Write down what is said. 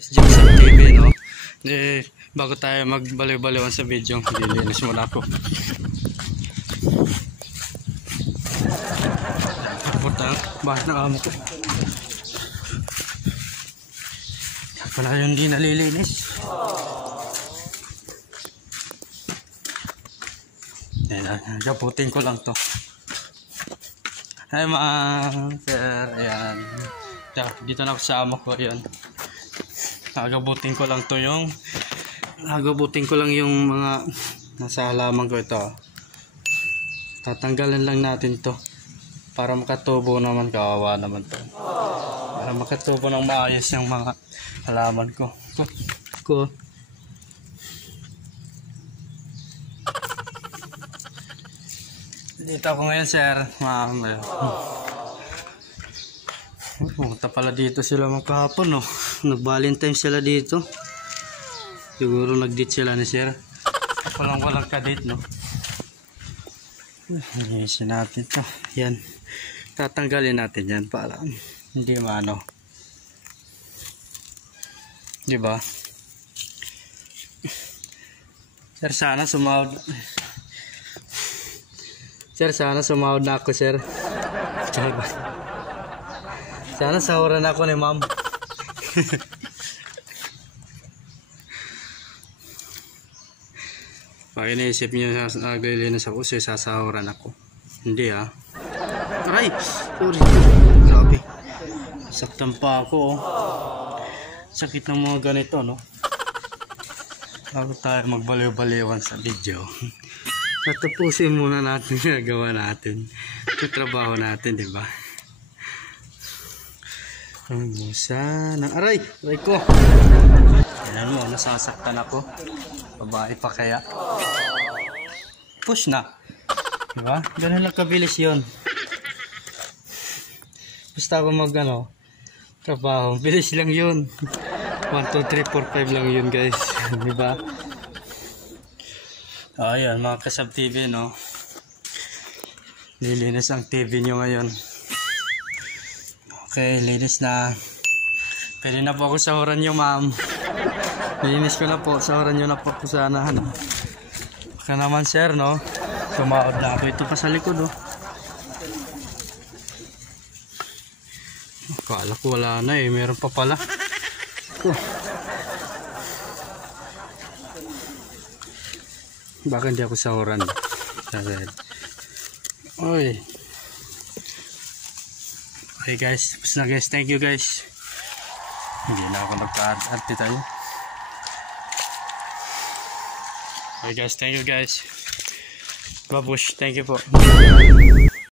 Joseph TV, no? Bago tayo magbaliw-baliwan sa video, lilinis muna ako. Punta bahay ng amo ko. Pala yung di nalilinis. Gaputin ko lang to. Hi ma'am, sir, ayan. Dito na ako sa amo ko, ayan. Nagabutin ko lang yung mga nasa halaman ko ito. Tatanggalin lang natin to para makatubo naman, kawawa naman to. Para makatubo ng maayos yung mga halaman ko. Dito ako ngayon, sir, ma'am. Pumunta pala dito sila magkahapon, no? Nag-Valentine sila dito. Siguro nag-date sila ni sir. Walang ka-date, no? Ayusin natin to. Yan. Tatanggalin natin yan para hindi maano. Diba? Sir, sana sumahod. Sir, sana sumahod na ako, sir. Sana sahuran ako ni ma'am. Pag iniisip niyo naglilinis ako, sasahuran ako. Hindi ah. Aray! Sorry. Grabe. Saktan pa ako, oh. Sakit ng mga ganito, no? Bago tayo magbaliw-baliwan sa video. Tatapusin muna natin yung nagawa natin. Yung trabaho natin, diba? Ang musa ng aray ko. Ayan mo, nasasaktan ako. Babae pa kaya. Push na. Diba? Ganun lang kabilis yun. Basta ako trabaho. Bilis lang yun. 1, 2, 3, 4, 5 lang yun, guys. Diba? Ayan, mga Kasab TV, no? Nilinis ang TV nyo ngayon. Okay, linis na. Pwede na po ako sahuran nyo, ma'am. Linis ko na po. Sahuran nyo na po ako sana. Baka naman, sir, no? Sumahod na ako. Ito pa sa likod, oh. Akala ko wala na eh. Meron pa pala. Baka hindi ako sahuran. Oy. Okay guys, tapos na guys, thank you guys. Hindi na ako nagka-arte tayo. Okay guys, thank you guys. Babush, thank you po.